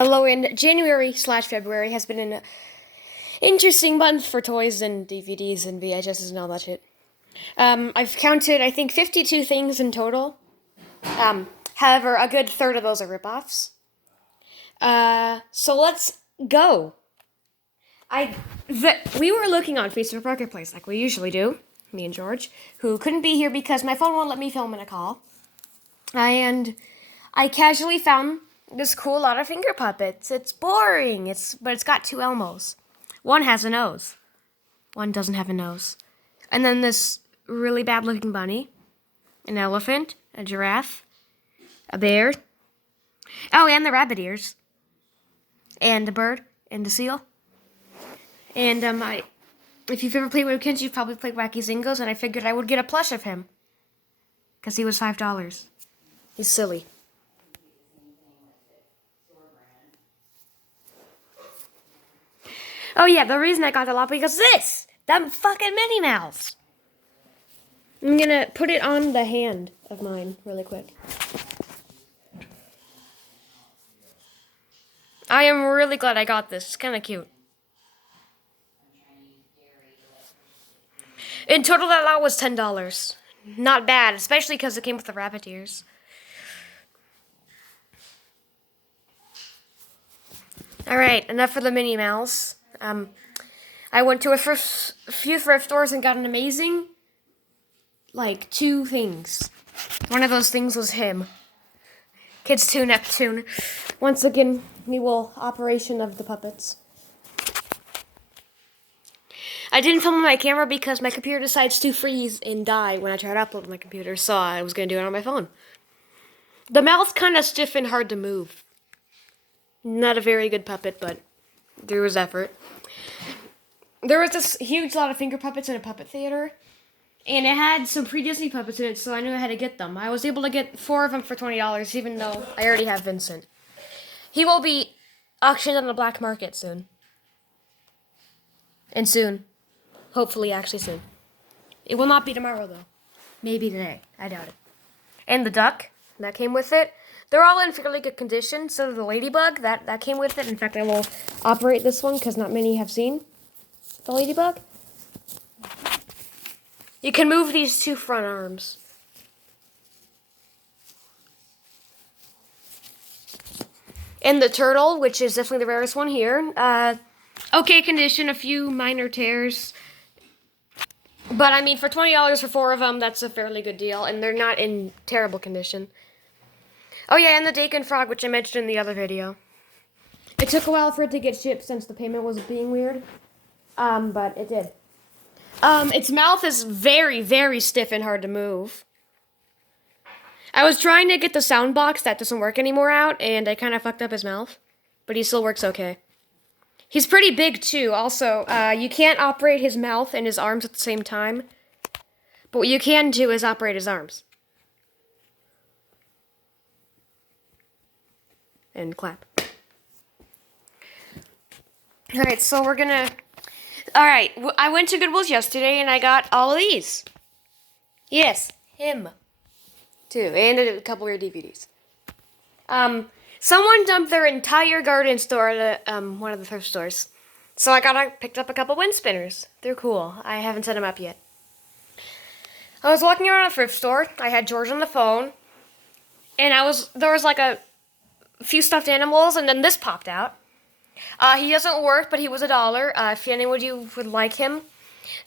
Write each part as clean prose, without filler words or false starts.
Hello, and January/February has been an interesting month for toys and DVDs and VHSs and all that shit. I've counted, I think, 52 things in total. However, a good third of those are ripoffs. So let's go. We were looking on Facebook Marketplace like we usually do, me and George, who couldn't be here because my phone won't let me film in a call. And I casually found this cool lot of finger puppets. It's boring, but it's got two Elmos. One has a nose. One doesn't have a nose. And then this really bad looking bunny, an elephant, a giraffe, a bear. Oh, and the rabbit ears. And a bird, and a seal. And if you've ever played with kids, you've probably played Wacky Zingos, and I figured I would get a plush of him. Because he was $5. He's silly. Oh yeah, the reason I got the lot because them fucking Minnie Mouse. I'm gonna put it on the hand of mine really quick. I am really glad I got this. It's kind of cute. In total, that lot was $10. Not bad, especially because it came with the rabbit ears. Alright, enough for the Minnie Mouse. I went to a few thrift stores and got an amazing, two things. One of those things was him. Kids 2 Neptune. Once again, we will operation of the puppets. I didn't film on my camera because my computer decides to freeze and die when I try to upload on my computer, so I was going to do it on my phone. The mouth's kind of stiff and hard to move. Not a very good puppet, but there was effort. There was this huge lot of finger puppets in a puppet theater, and it had some pre-Disney puppets in it, so I knew I had to get them. I was able to get 4 of them for $20, even though I already have Vincent. He will be auctioned on the black market soon. And soon. Hopefully, actually soon. It will not be tomorrow, though. Maybe today. I doubt it. And the duck that came with it. They're all in fairly good condition. So the ladybug that came with it. In fact, I will operate this one because not many have seen the ladybug. You can move these 2 front arms. And the turtle, which is definitely the rarest one here. Okay condition, a few minor tears. But I mean, for $20 for 4 of them, that's a fairly good deal. And they're not in terrible condition. Oh yeah, and the Dakin frog, which I mentioned in the other video. It took a while for it to get shipped since the payment was being weird. But it did. Its mouth is very, very stiff and hard to move. I was trying to get the sound box that doesn't work anymore out, and I kind of fucked up his mouth. But he still works okay. He's pretty big, too. Also, you can't operate his mouth and his arms at the same time. But what you can do is operate his arms. And clap. Alright, so we're gonna... Alright, I went to Goodwill's yesterday and I got all of these. Yes, him. Too, and a couple of DVDs. Someone dumped their entire garden store at one of the thrift stores. So I picked up a couple wind spinners. They're cool. I haven't set them up yet. I was walking around a thrift store. I had George on the phone. And there was a few stuffed animals, and then this popped out. He doesn't work, but he was $1. If anyone you would like him,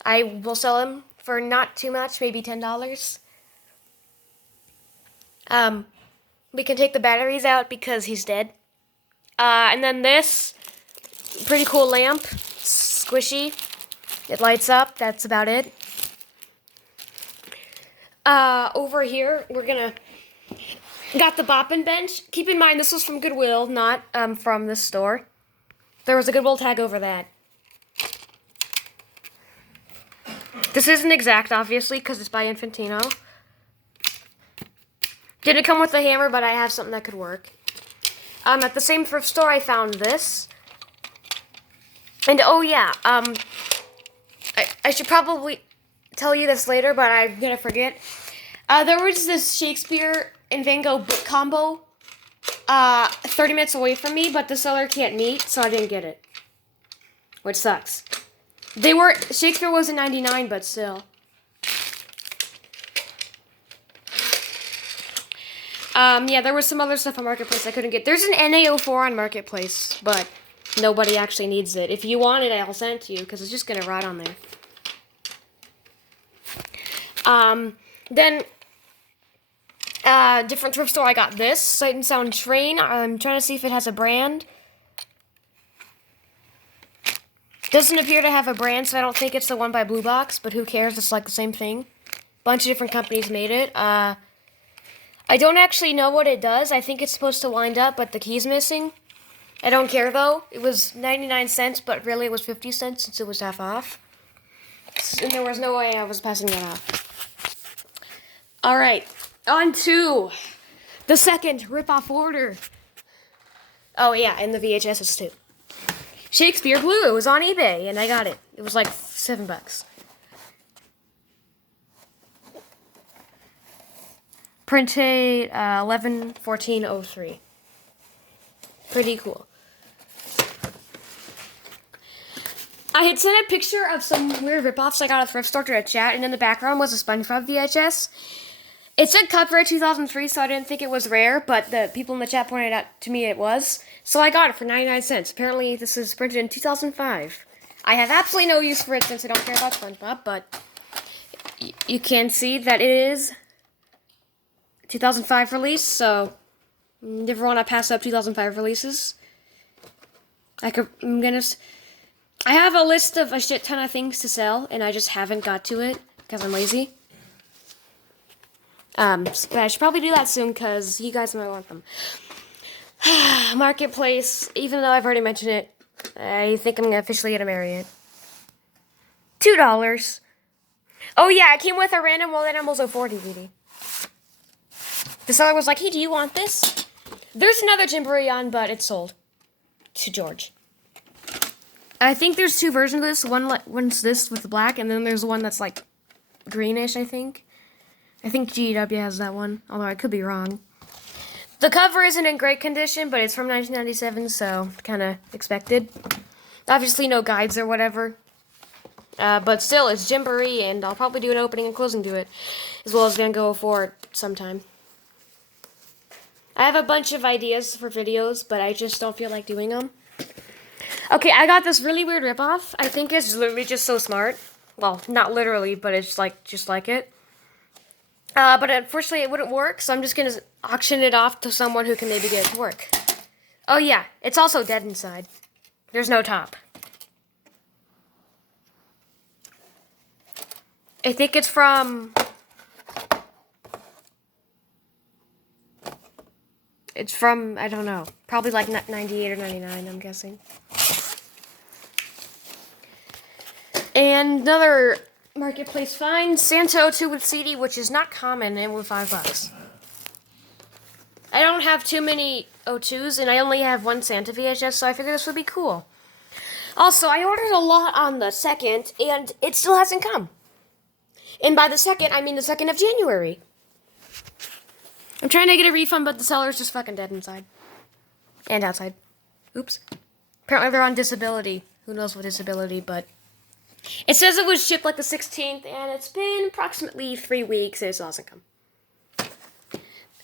I will sell him for not too much, maybe $10. We can take the batteries out because he's dead. And then this pretty cool lamp, squishy. It lights up. That's about it. Over here, got the boppin' bench. Keep in mind, this was from Goodwill, not from this store. There was a Goodwill tag over that. This isn't exact, obviously, because it's by Infantino. Didn't come with a hammer, but I have something that could work. At the same thrift store, I found this. And, oh yeah, I should probably tell you this later, but I'm gonna forget. There was this Shakespeare and Van Gogh book combo 30 minutes away from me, but the seller can't meet, so I didn't get it. Which sucks. Shakespeare was at 99, but still. Yeah, there was some other stuff on Marketplace I couldn't get. There's an NA04 on Marketplace, but nobody actually needs it. If you want it, I'll send it to you, because it's just gonna rot on there. Then, different thrift store, I got this. Sight and Sound Train. I'm trying to see if it has a brand. Doesn't appear to have a brand, so I don't think it's the one by Blue Box, but who cares? It's like the same thing. Bunch of different companies made it. I don't actually know what it does. I think it's supposed to wind up, but the key's missing. I don't care, though. It was 99 cents, but really it was 50 cents since it was half off. And there was no way I was passing that off. Alright, on to the second rip-off order. Oh, yeah, and the VHSs, too. Shakespeare Blue. It was on eBay, and I got it. It was like $7. Print date 11/14/03. Pretty cool. I had sent a picture of some weird ripoffs I got at thrift store to a chat, and in the background was a SpongeBob VHS. It said copyright 2003, so I didn't think it was rare, but the people in the chat pointed out to me it was. So I got it for 99 cents. Apparently, this is printed in 2005. I have absolutely no use for it since I don't care about SpongeBob, but you can see that it is 2005 release, so never want to pass up 2005 releases. I have a list of a shit ton of things to sell, and I just haven't got to it because I'm lazy. But I should probably do that soon because you guys might want them. Marketplace, even though I've already mentioned it, I think I'm officially gonna marry it. $2. Oh yeah, it came with a Random World Animals 04 DVD. The seller was like, hey, do you want this? There's another GYMBOREE on, but it's sold to George. I think there's two versions of this. One's this with the black, and then there's one that's like greenish, I think. I think GW has that one, although I could be wrong. The cover isn't in great condition, but it's from 1997, so kind of expected. Obviously no guides or whatever. But still, it's GYMBOREE, and I'll probably do an opening and closing to it, as well as gonna go for it sometime. I have a bunch of ideas for videos, but I just don't feel like doing them. Okay, I got this really weird ripoff. I think it's literally just so smart. Well, not literally, but it's like just like it. But unfortunately, it wouldn't work, so I'm just gonna auction it off to someone who can maybe get it to work. Oh yeah, it's also dead inside. There's no top. I think it's from... It's from, I don't know, probably like 98 or 99, I'm guessing. And another Marketplace find, Santa 02 with CD, which is not common, and with $5. I don't have too many 02s, and I only have one Santa VHS, so I figured this would be cool. Also, I ordered a lot on the 2nd, and it still hasn't come. And by the 2nd, I mean the 2nd of January. I'm trying to get a refund, but the seller's just fucking dead inside. And outside. Oops. Apparently they're on disability. Who knows what disability, but... It says it was shipped like the 16th, and it's been approximately 3 weeks, and it still hasn't come.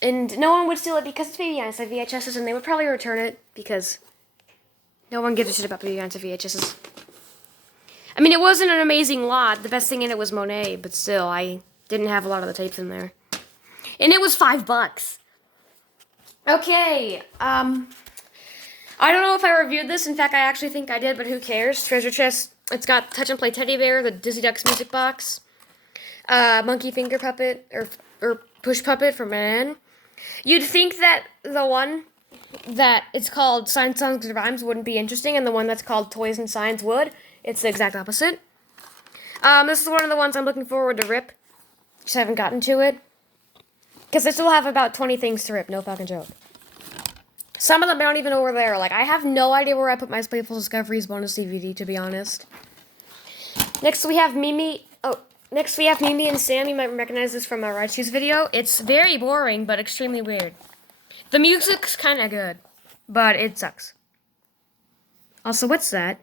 And no one would steal it because it's Baby Einstein VHSs, and they would probably return it, because no one gives a shit about Baby Einstein VHSs. I mean, it wasn't an amazing lot. The best thing in it was Monet, but still, I didn't have a lot of the tapes in there. And it was $5. Okay, I don't know if I reviewed this. In fact, I actually think I did, but who cares? Treasure chest. It's got Touch and Play Teddy Bear, the Dizzy Ducks music box, Monkey Finger Puppet, or Push Puppet for men. You'd think that the one that it's called Signs, Songs, and Rhymes wouldn't be interesting, and the one that's called Toys and Signs would. It's the exact opposite. This is one of the ones I'm looking forward to rip. Just haven't gotten to it. Because I still have about 20 things to rip, no fucking joke. Some of them I don't even know where they are. Like, I have no idea where I put my Playful Discoveries bonus DVD, to be honest. Next we have Mimi and Sam. You might recognize this from our Red Shoes video. It's very boring, but extremely weird. The music's kind of good, but it sucks. Also, what's that?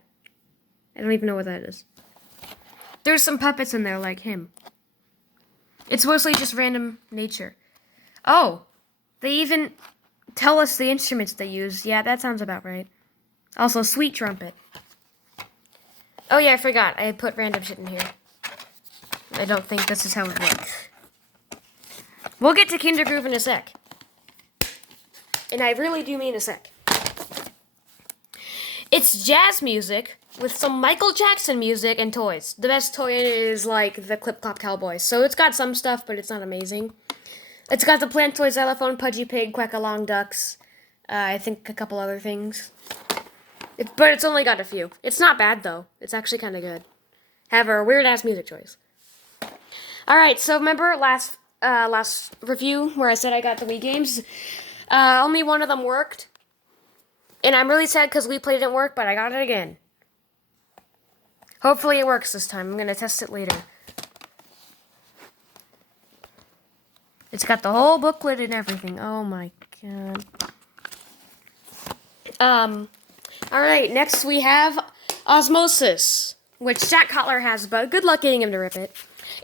I don't even know what that is. There's some puppets in there like him. It's mostly just random nature. Oh, they even tell us the instruments they use. Yeah, that sounds about right. Also, sweet trumpet. Oh yeah, I forgot. I put random shit in here. I don't think this is how it works. We'll get to Kindergroove in a sec. And I really do mean a sec. It's jazz music with some Michael Jackson music and toys. The best toy is like the Clip Clop Cowboy. So it's got some stuff, but it's not amazing. It's got the Plant Toy Xylophone, Pudgy Pig, Quack-a-Long Ducks. I think a couple other things. But it's only got a few. It's not bad though. It's actually kind of good. However, weird ass music choice. All right, so remember last review where I said I got the Wii games? Only one of them worked. And I'm really sad because Wii Play didn't work, but I got it again. Hopefully it works this time. I'm going to test it later. It's got the whole booklet and everything. Oh my god. Alright, next we have Osmosis, which Jack Cutler has, but good luck getting him to rip it.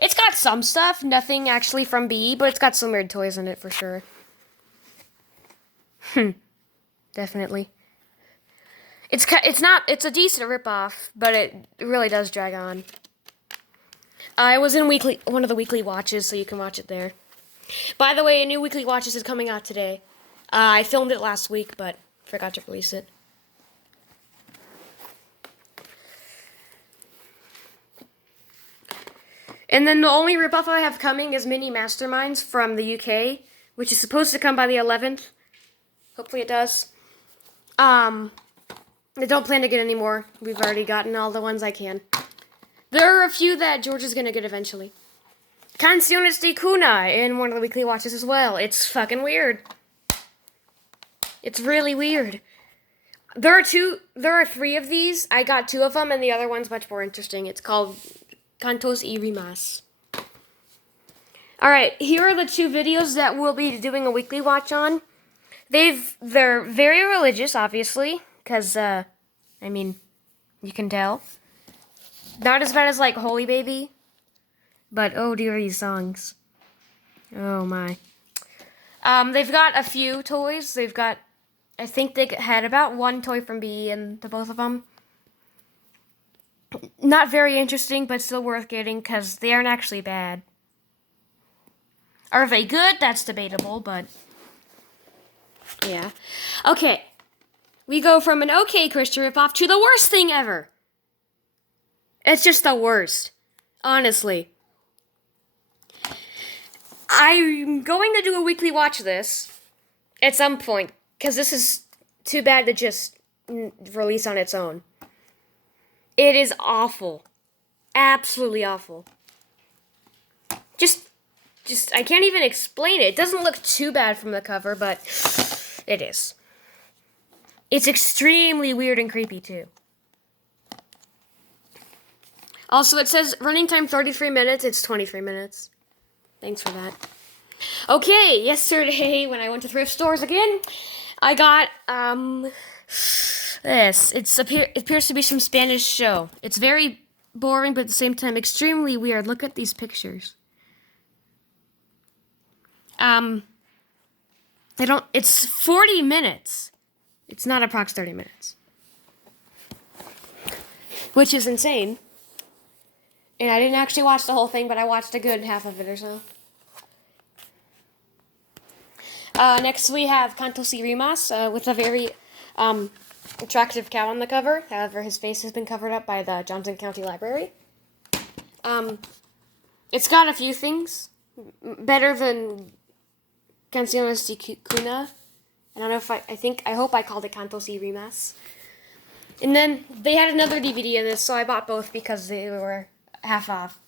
It's got some stuff, nothing actually from BE, but it's got some weird toys in it for sure. Definitely. It's a decent ripoff, but it really does drag on. I was in one of the weekly watches, so you can watch it there. By the way, a new weekly watches is coming out today. I filmed it last week, but forgot to release it. And then the only ripoff I have coming is Mini Masterminds from the UK, which is supposed to come by the 11th. Hopefully it does. I don't plan to get any more. We've already gotten all the ones I can. There are a few that George is going to get eventually. Canciones de Cuna in one of the weekly watches as well. It's fucking weird. It's really weird. There are 3 of these. I got 2 of them, and the other one's much more interesting. It's called Cantos y Rimas. Alright, here are the 2 videos that we'll be doing a weekly watch on. They're very religious, obviously, because, I mean, you can tell. Not as bad as, like, Holy Baby, but oh dear, these songs. Oh my. They've got a few toys. I think they had about 1 toy from BE in the both of them. Not very interesting, but still worth getting, because they aren't actually bad. Are they good? That's debatable, but yeah. Okay. We go from an okay Christian ripoff to the worst thing ever. It's just the worst. Honestly. I'm going to do a weekly watch of this at some point, because this is too bad to just release on its own. It is awful. Absolutely awful. Just, I can't even explain it. It doesn't look too bad from the cover, but it is. It's extremely weird and creepy, too. Also, it says running time 33 minutes. It's 23 minutes. Thanks for that. Okay, yesterday when I went to thrift stores again, I got, this. It appears to be some Spanish show. It's very boring, but at the same time extremely weird. Look at these pictures. It's 40 minutes. It's not approx 30 minutes. Which is insane. And I didn't actually watch the whole thing, but I watched a good half of it or so. Next we have Cantos y Rimas, with a very, attractive cow on the cover. However, his face has been covered up by the Johnson County Library. It's got a few things. Better than Canciones de Cuna. I don't know if I hope I called it Cantos y Rimas. And then they had another DVD of this, so I bought both because they were half off.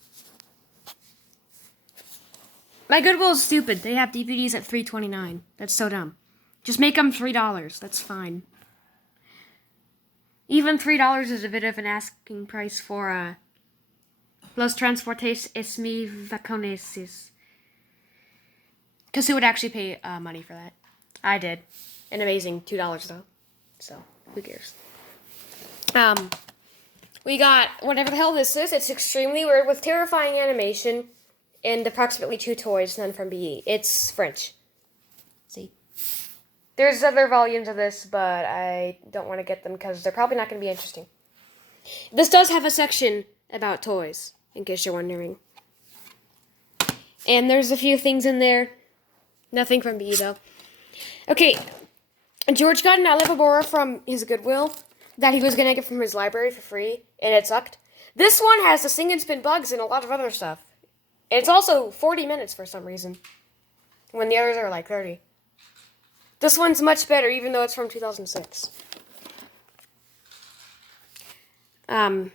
My Goodwill is stupid. They have DVDs at $3.29. That's so dumb. Just make them $3. That's fine. Even $3 is a bit of an asking price for Los Transportes es mi vacaciones. Because who would actually pay money for that? I did. An amazing $2 though. So, who cares? We got whatever the hell this is. It's extremely weird with terrifying animation and approximately 2 toys, none from BE. It's French. See? There's other volumes of this, but I don't want to get them because they're probably not going to be interesting. This does have a section about toys, in case you're wondering. And there's a few things in there. Nothing from BE, though. Okay, George got an GYMBOREE from his Goodwill that he was going to get from his library for free, and it sucked. This one has the Sing and Spin Bugs and a lot of other stuff. It's also 40 minutes for some reason, when the others are like 30. This one's much better, even though it's from 2006. I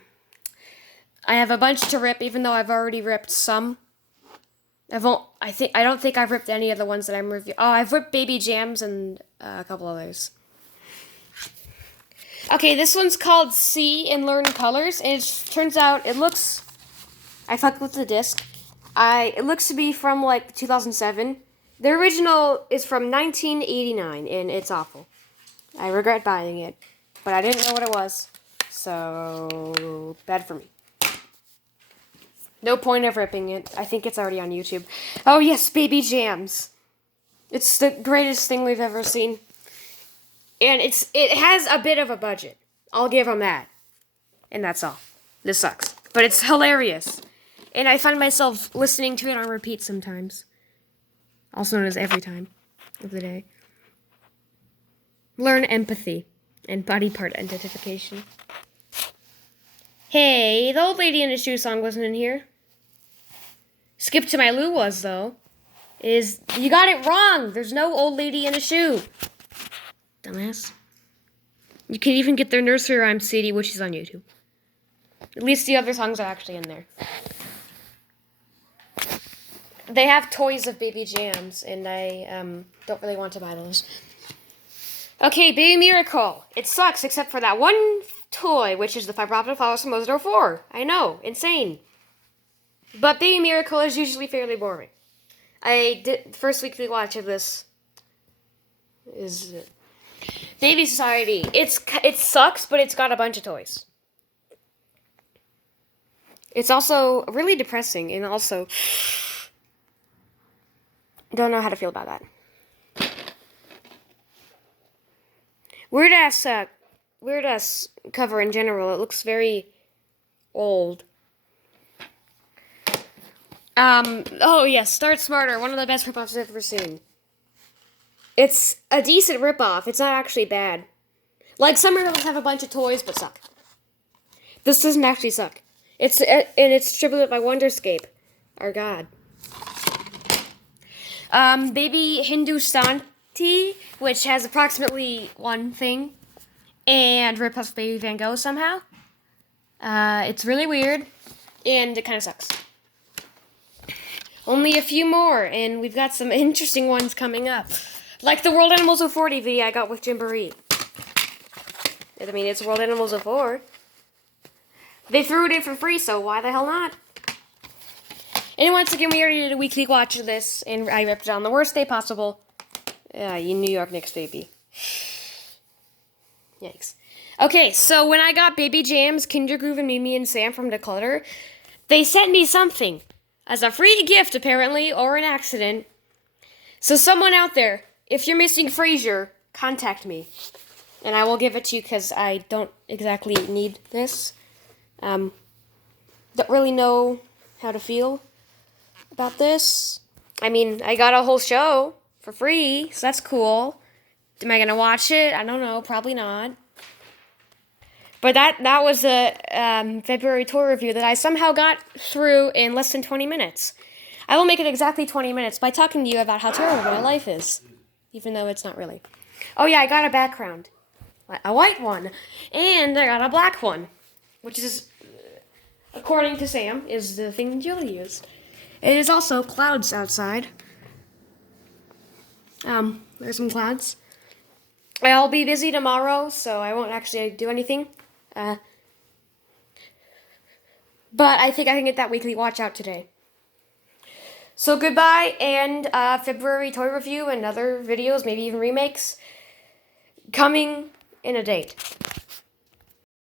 have a bunch to rip, even though I've already ripped some. I don't think I've ripped any of the ones that I'm reviewing. Oh, I've ripped Baby Jams and a couple others. Okay, this one's called See and Learn Colors, and it turns out it looks. I fucked with the disc. It looks to be from like 2007. The original is from 1989, and it's awful. I regret buying it, but I didn't know what it was, so bad for me. No point of ripping it. I think it's already on YouTube. Oh yes, Baby Jams. It's the greatest thing we've ever seen. And it has a bit of a budget. I'll give them that. And that's all. This sucks. But it's hilarious. And I find myself listening to it on repeat sometimes. Also known as every time of the day. Learn empathy and body part identification. Hey, the Old Lady in a Shoe song wasn't in here. Skip to My Lou was, though. You got it wrong. There's no Old Lady in a Shoe. Dumbass. You can even get their nursery rhyme CD, which is on YouTube. At least the other songs are actually in there. They have toys of Baby Jams, and I don't really want to buy those. Okay, Baby Miracle. It sucks, except for that one toy, which is the fiber optic flowers from Mozart 4. I know, insane. But Baby Miracle is usually fairly boring. I did first weekly watch of this is Baby Society. It sucks, but it's got a bunch of toys. It's also really depressing, and also don't know how to feel about that. Weird ass cover in general. It looks very old. Oh yes, Start Smarter, one of the best ripoffs I've ever seen. It's a decent ripoff. It's not actually bad. Like, some ripoffs have a bunch of toys, but suck. This doesn't actually suck. It's distributed by Wonderscape, our god. Baby Hindustanti, which has approximately one thing, and ripoff Baby Van Gogh somehow. It's really weird, and it kind of sucks. Only a few more, and we've got some interesting ones coming up. Like the World Animals of 4 DVD I got with GYMBOREE. I mean, it's World Animals of 4. They threw it in for free, so why the hell not? And once again, we already did a weekly watch of this, and I ripped it on the worst day possible. You New York Knicks, baby. Yikes. Okay, so when I got Baby Jams, Kinder Groove, and Mimi and Sam from Declutter, they sent me something. As a free gift, apparently, or an accident. So someone out there, if you're missing Frasier, contact me. And I will give it to you, because I don't exactly need this. Don't really know how to feel about this. I mean, I got a whole show for free, so that's cool. Am I going to watch it? I don't know, probably not. But that was a February tour review that I somehow got through in less than 20 minutes. I will make it exactly 20 minutes by talking to you about how terrible my life is. Even though it's not really. Oh yeah, I got a background. A white one. And I got a black one. Which is, according to Sam, is the thing Julie used. It is also clouds outside. There's some clouds. I'll be busy tomorrow, so I won't actually do anything. But I think I can get that weekly watch out today. So goodbye, and February toy review and other videos, maybe even remakes, coming in a date.